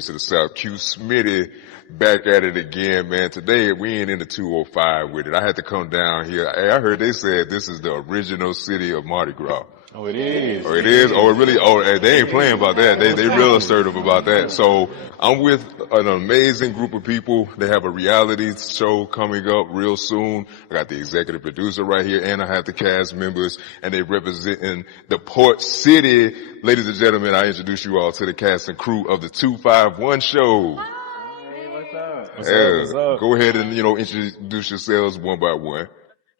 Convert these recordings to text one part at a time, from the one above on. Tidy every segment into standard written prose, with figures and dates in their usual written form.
voice of the South, Q Smitty, back at it again, man. Today we ain't in the 205 with it. I had to come down here. Hey, I heard they said this is the original city of Mardi Gras. Oh, it is. Oh, it is? Oh, it really? Oh, they ain't playing about that. They real assertive about that. So I'm with an amazing group of people. They have a reality show coming up real soon. I got the executive producer right here, and I have the cast members, and they representing the Port City. Ladies and gentlemen, I introduce you all to the cast and crew of the 251 show. Hey, what's up? What's up? Go ahead and, introduce yourselves one by one.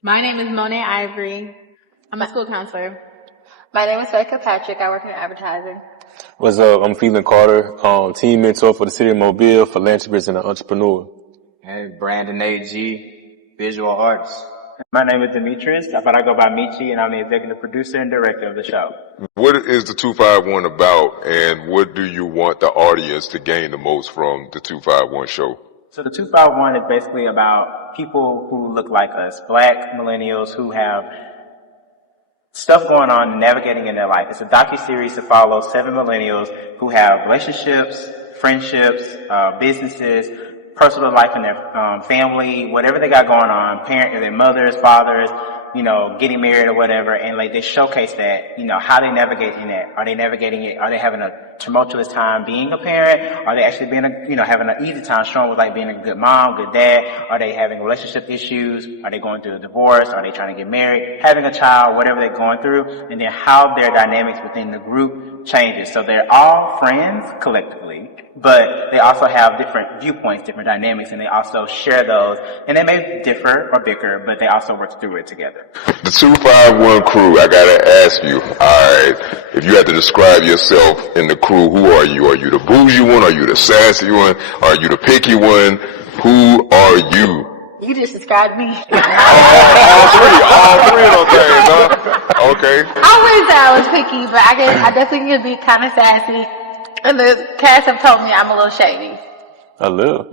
My name is Monet Ivory. I'm a school counselor. My name is Becca Patrick. I work in advertising. What's up? I'm Phelan Carter, team mentor for the City of Mobile, philanthropist and an entrepreneur. Hey, Brandon A.G., visual artist. My name is Demetrius, but I go by Michi, and I'm the executive producer and director of the show. What is the 251 about, and what do you want the audience to gain the most from the 251 show? So the 251 is basically about people who look like us, black millennials who have stuff going on navigating in their life. It's a docuseries to follow 7 millennials who have relationships, friendships, businesses, personal life in their family, whatever they got going on, their mothers, fathers, getting married or whatever, and like they showcase that, how they navigate in that. Are they navigating it? Are they having a tumultuous time being a parent? Are they actually having an easy time showing with like being a good mom, good dad? Are they having relationship issues? Are they going through a divorce? Are they trying to get married? Having a child, whatever they're going through, and then how their dynamics within the group changes. So they're all friends collectively, but they also have different viewpoints, different dynamics, and they also share those. And they may differ or bicker, but they also work through it together. The 251 crew, I gotta ask you, alright, if you had to describe yourself in the crew, who are you? Are you the bougie one? Are you the sassy one? Are you the picky one? Who are you? You just described me. all three of those things, huh? Okay. I wouldn't say I was picky, but I guess I definitely could be kind of sassy. And the cast have told me I'm a little shady. A little.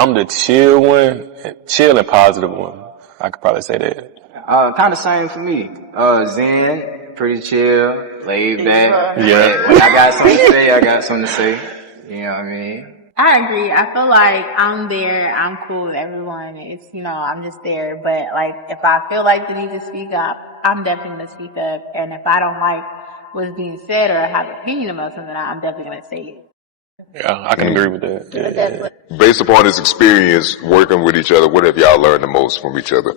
I'm the chill one, chill and positive one. I could probably say that. Kind of same for me. Zen, pretty chill, laid back. Yeah. When I got something to say, I got something to say. You know what I mean? I agree. I feel like I'm there. I'm cool with everyone. It's, I'm just there. But like, if I feel like you need to speak up, I'm definitely going to speak up. And if I don't like what's being said or have an opinion about something, I'm definitely going to say it. Yeah, I can agree with that. Yeah. Based upon this experience working with each other, what have y'all learned the most from each other?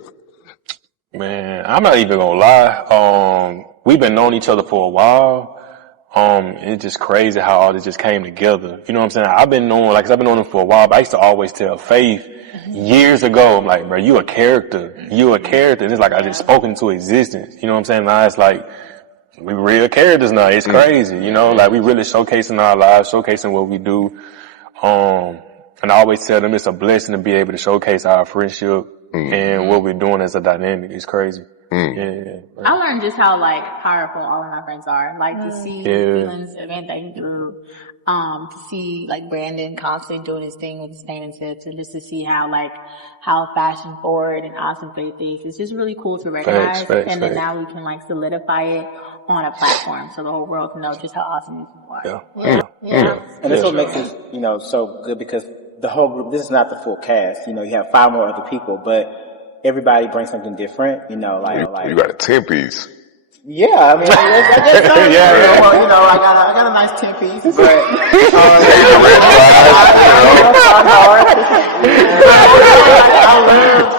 Man, I'm not even gonna lie. We've been knowing each other for a while. It's just crazy how all this just came together. You know what I'm saying? I've been knowing him for a while, but I used to always tell Faith years ago, I'm like, bro, you a character. You a character. And it's like I just spoke into existence. You know what I'm saying? Now it's like, we real characters now. It's crazy, like we really showcasing our lives, showcasing what we do. And I always tell them it's a blessing to be able to showcase our friendship and what we're doing as a dynamic. It's crazy. Yeah. I learned just how powerful all of my friends are. To see Phelan's event that he threw, to see Brandon constantly doing his thing with his paint and tips, and just to see how fashion forward and awesome Faith is. It's just really cool to recognize. And then now we can solidify it on a platform so the whole world can know just how awesome these people are. Yeah. And that's what makes it, so good, because the whole group, this is not the full cast. You have 5 more other people, but everybody brings something different, you got a 10-piece. Yeah, I mean, I guess so. I got a nice 10-piece, but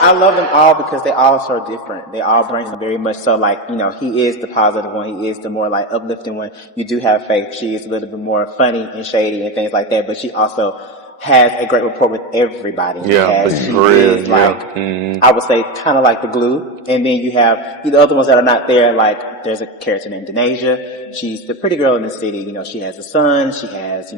I love them all because they all are so different. They all bring some very much so he is the positive one, he is the more uplifting one. You do have Faith, she is a little bit more funny and shady and things like that, but she also has a great rapport with everybody. Yeah, she is I would say kind of like the glue. And then you have the other ones that are not there, there's a character named Denasia. She's the pretty girl in the city. She has a son. She has,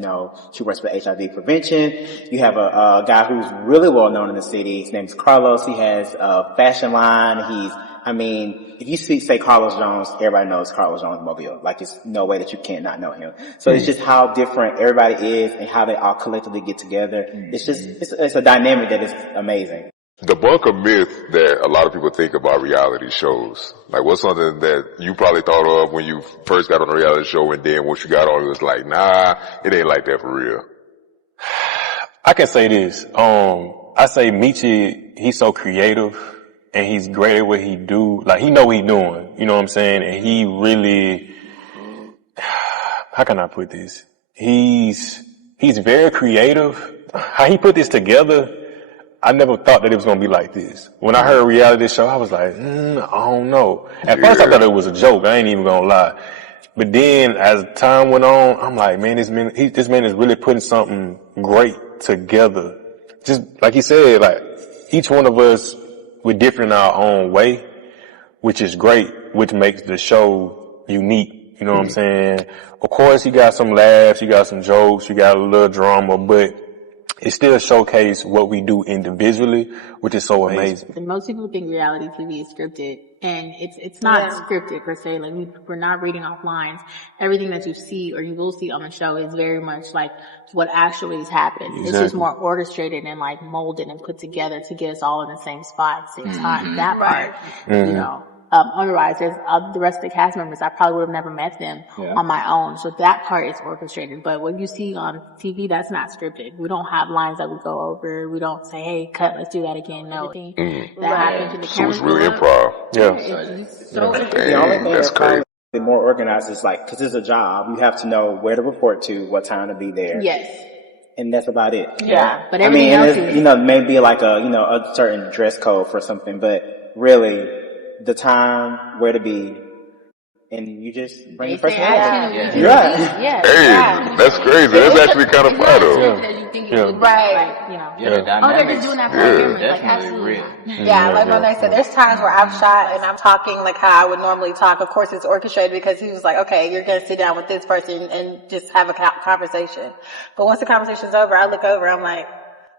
she works for HIV prevention. You have a guy who's really well known in the city. His name is Carlos. He has a fashion line. If you say Carlos Jones, everybody knows Carlos Jones Mobile. There's no way that you can't not know him. So it's just how different everybody is and how they all collectively get together. It's a dynamic that is amazing. debunk a myth that a lot of people think about reality shows. Like, what's something that you probably thought of when you first got on a reality show, and then once you got on, it was like, nah, it ain't like that for real. I can say this. I say Michi, he's so creative and he's great at what he do. Like, he know what he doing. You know what I'm saying? And he really, how can I put this? He's very creative. How he put this together, I never thought that it was going to be like this. When I heard a reality show, I was like, I don't know. At first I thought it was a joke. I ain't even going to lie. But then as time went on, I'm like, man, this man is really putting something great together. Just like he said, like each one of us, we're different in our own way, which is great, which makes the show unique. You know what I'm saying? Of course, you got some laughs, you got some jokes, you got a little drama, but it still showcases what we do individually, which is so amazing. And most people think reality TV is scripted, and it's not scripted per se. Like we're not reading off lines. Everything that you see or you will see on the show is very much like what actually has happened. Exactly. It's just more orchestrated and like molded and put together to get us all in the same spot at the same time. That part, you know. Otherwise, there's the rest of the cast members. I probably would have never met them on my own. So that part is orchestrated. But what you see on TV, that's not scripted. We don't have lines that we go over. We don't say, "Hey, cut, let's do that again." No, that happens in the camera. So it's really improv. The only thing that's crazy. More organized is like, because it's a job, you have to know where to report to, what time to be there. Yes. And that's about it. Yeah. But everything else is, maybe like a certain dress code for something, but really, the time, where to be, and you just bring your personality. That's crazy. That's actually kind of fun though. They're just doing that for cameras. Like, absolutely. Like Monet said, there's times where I've shot and I'm talking like how I would normally talk. Of course, it's orchestrated because he was like, okay, you're going to sit down with this person and just have a conversation. But once the conversation's over, I look over, I'm like,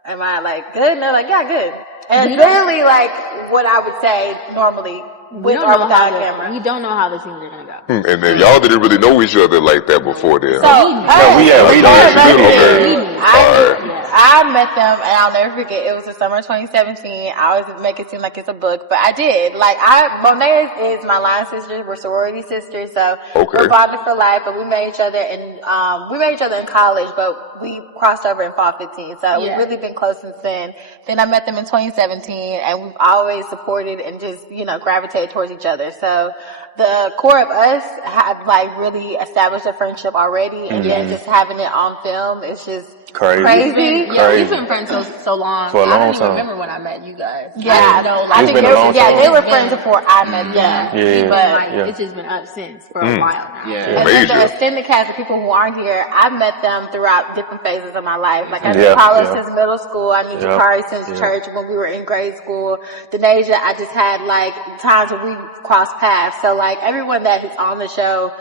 am I like good? And they're like, yeah, good. And literally like what I would say normally with or without a camera. We don't know how the scenes are going to go. And then y'all didn't really know each other like that before then. I met them, and I'll never forget. It was the summer of 2017. I always make it seem like it's a book, but I did. Like, Monet is my line sister. We're sorority sisters, so we're bonded for life. But we met each other in college, but we crossed over in fall 15. So we've really been close since then. Then I met them in 2017, and we've always supported and just gravitated towards each other. So the core of us had like really established a friendship already, and then just having it on film, it's just crazy. We've been friends so long. For a long time. I don't even remember when I met you guys. I think they were friends before I met them. But it's just been up since for a while now. And then the extended cast of people who aren't here, I've met them throughout different phases of my life. Like I knew Paula since middle school. I knew Jakari since church when we were in grade school. Denasia, I just had like times where we crossed paths. So like everyone that is on the show,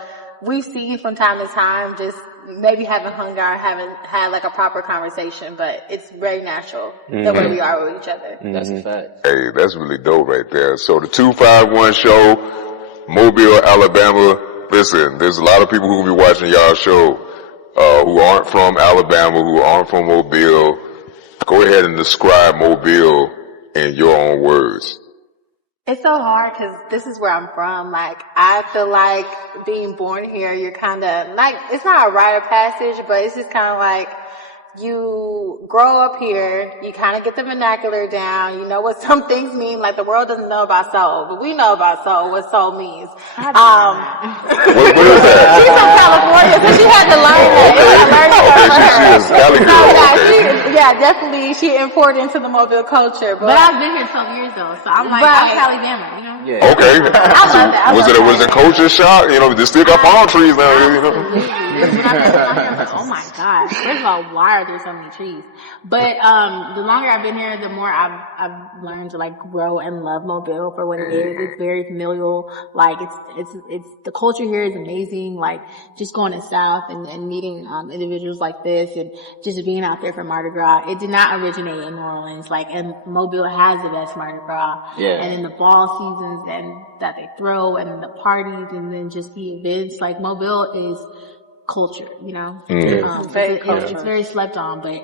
we see from time to time, just maybe haven't hung out, haven't had like a proper conversation, but it's very natural the way we are with each other. That's a fact. Hey, that's really dope right there. So the 251 show, Mobile, Alabama. Listen, there's a lot of people who will be watching y'all show, who aren't from Alabama, who aren't from Mobile. Go ahead and describe Mobile in your own words. It's so hard because this is where I'm from. Like, I feel like being born here, you're kind of like, it's not a rite of passage, but it's just kind of like you grow up here, you kind of get the vernacular down, you know what some things mean. Like, the world doesn't know about soul, but we know about soul, what soul means. What is that? She's from California, so she had to learn that. Definitely she imported into the Mobile culture. But I've been here 12 years though, so I'm like, I'm Alabama, you know? Yeah. Okay. I love that. Was it a culture shock? They still got palm trees now, Oh my God. First of all, why are there so many trees? But the longer I've been here, the more I've learned to like grow and love Mobile for what it is. It's very familial. Like it's the culture here is amazing. Like just going to South and meeting individuals like this and just being out there for Mardi Gras. It did not originate in New Orleans. And Mobile has the best Mardi Gras. Yeah. And in the fall seasons and that they throw and the parties and then just the events, like Mobile is culture, It's very slept on, but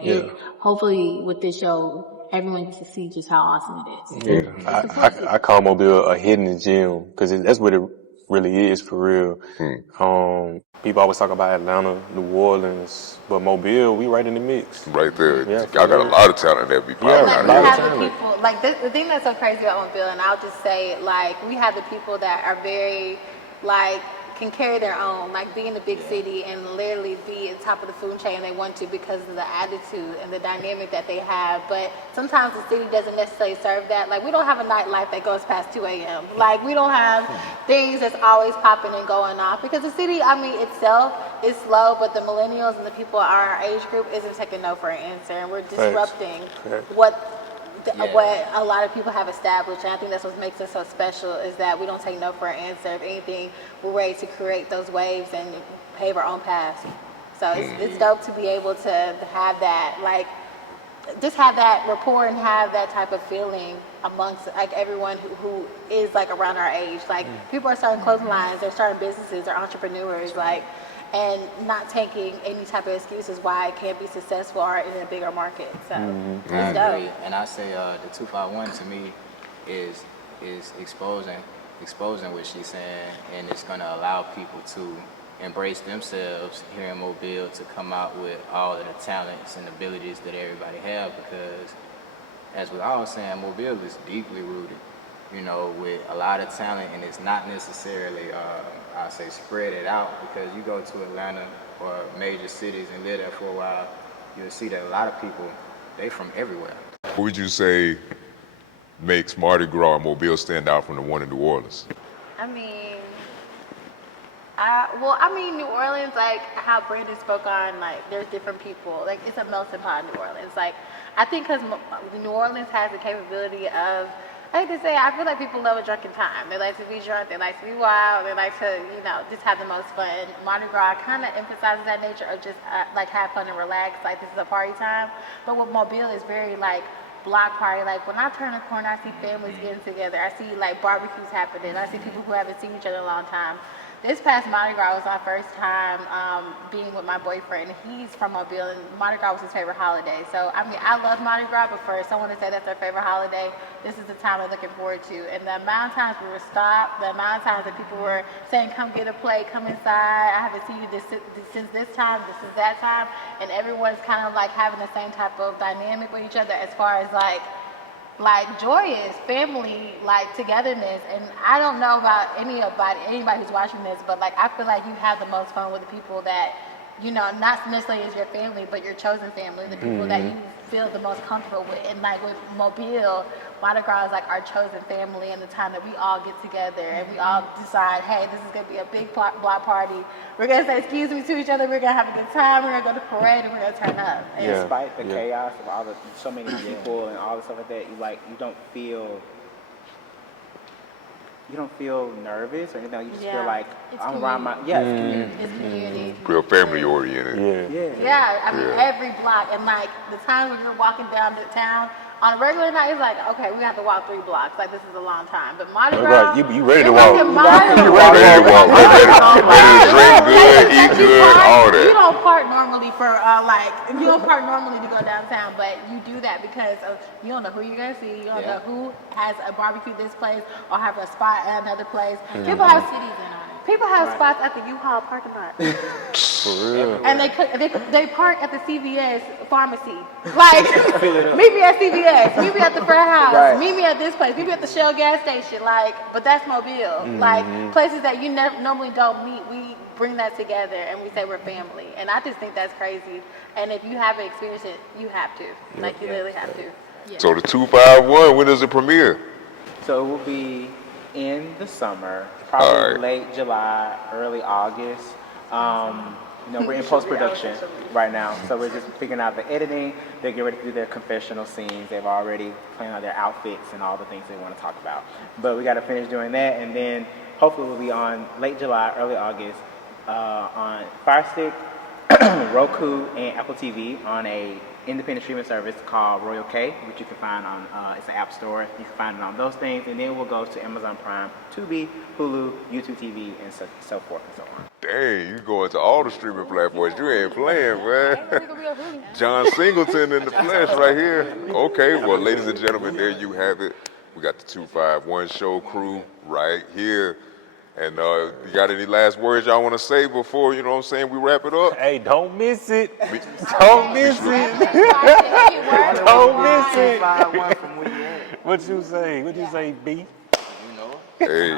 hopefully with this show, everyone gets to see just how awesome it is. Yeah, I call Mobile a hidden gem because that's what it really is for real. People always talk about Atlanta, New Orleans, but Mobile, we right in the mix. Right there. Yeah, Y'all got a lot of talent that be popping Yeah, out we here. have the people, like, the thing that's so crazy about Mobile, and I'll just say, like, we have the people that are very, like, can carry their own, like, be in the big city and literally be at the top of the food chain they want to because of the attitude and the dynamic that they have. But sometimes the city doesn't necessarily serve that. Like, we don't have a nightlife that goes past 2 a.m. Like, we don't have things that's always popping and going off because the city, I mean, itself is slow, but the millennials and the people our age group isn't taking no for an answer, and we're disrupting what a lot of people have established, and I think that's what makes us so special is that we don't take no for an answer. If anything, we're ready to create those waves and pave our own paths. So it's dope to be able to have that, like, just have that rapport and have that type of feeling amongst like everyone who is like around our age. Like people are starting clothing lines, they're starting businesses, they're entrepreneurs, like, and not taking any type of excuses why it can't be successful or in a bigger market. So it's dope. And I say the 251 to me is exposing what she's saying, and it's gonna allow people to embrace themselves here in Mobile, to come out with all of the talents and abilities that everybody have, because as we're all saying, Mobile is deeply rooted, you know, with a lot of talent, and it's not necessarily I say spread it out, because you go to Atlanta or major cities and live there for a while, you'll see that a lot of people, they from everywhere. What would you say makes Mardi Gras and Mobile stand out from the one in New Orleans? I mean, New Orleans, like how Brandon spoke on, like there's different people. Like it's a melting pot in New Orleans. Like I think because New Orleans has the capability of, I hate to say, I feel like people love a drunken time. They like to be drunk, they like to be wild, they like to, you know, just have the most fun. Mardi Gras kind of emphasizes that nature of just like have fun and relax, like this is a party time. But with Mobile is very like block party. Like when I turn the corner, I see families getting together. I see like barbecues happening. I see people who haven't seen each other in a long time. This past Mardi Gras was my first time being with my boyfriend. He's from Mobile, and Mardi Gras was his favorite holiday. So, I mean, I love Mardi Gras, but for someone to say that's their favorite holiday, this is the time I'm looking forward to. And the amount of times we were stopped, the amount of times that people were saying, come get a plate, come inside, I haven't seen you since this time, this is that time, and everyone's kind of like having the same type of dynamic with each other as far as like joyous family, like togetherness. And I don't know about anybody who's watching this, but like I feel like you have the most fun with the people that, you know, not necessarily as your family, but your chosen family, the people that you feel the most comfortable with. And like with Mobile, Mardi Gras is like our chosen family, and the time that we all get together and we all decide, hey, this is gonna be a big block party. We're gonna say excuse me to each other. We're gonna have a good time. We're gonna go to the parade and we're gonna turn up. And despite the chaos of so many people and all the stuff like that, you don't feel nervous or anything. You just feel like I'm around my it's community. Real family oriented. I mean every block, and like the times when you're walking down the town on a regular night, it's like, okay, we have to walk 3 blocks. Like this is a long time. But Mardi Gras, you ready to walk? Ready to drink good, eat good, all that. You don't park normally you don't park normally to go downtown, but you do that because you don't know who you're gonna see. You don't know who has a barbecue this place or have a spot at another place. People have cities in on it. People have spots at the U-Haul parking lot. For real. And they park at the CVS pharmacy. Like, meet me at CVS, meet me at the Fred House, meet me at this place, meet me at the Shell gas station. Like, but that's Mobile. Like, places that you normally don't meet, we bring that together and we say we're family. And I just think that's crazy. And if you haven't experienced it, you have to. Like, you literally have to. Yeah. So the 251, when does it premiere? So it will be in the summer, probably late July, early August. You know, we're in post-production right now, so we're just figuring out the editing. They're getting ready to do their confessional scenes. They've already planned out their outfits and all the things they want to talk about. But we got to finish doing that, and then hopefully we'll be on late July, early August on Fire Stick, Roku, and Apple TV on a independent streaming service called Royal K, which you can find on, it's an app store. You can find it on those things, and then we'll go to Amazon Prime, Tubi, Hulu, YouTube TV, and so forth and so on. Dang, you going to all the streaming platforms. You ain't playing, man. We're gonna be John Singleton in the flesh right here. Okay, well, ladies and gentlemen, there you have it. We got the 251 show crew right here. And you got any last words y'all want to say before, you know what I'm saying, we wrap it up? Hey, don't miss it. Don't miss it. Don't miss it. What you say? What you say, B? You know? Hey.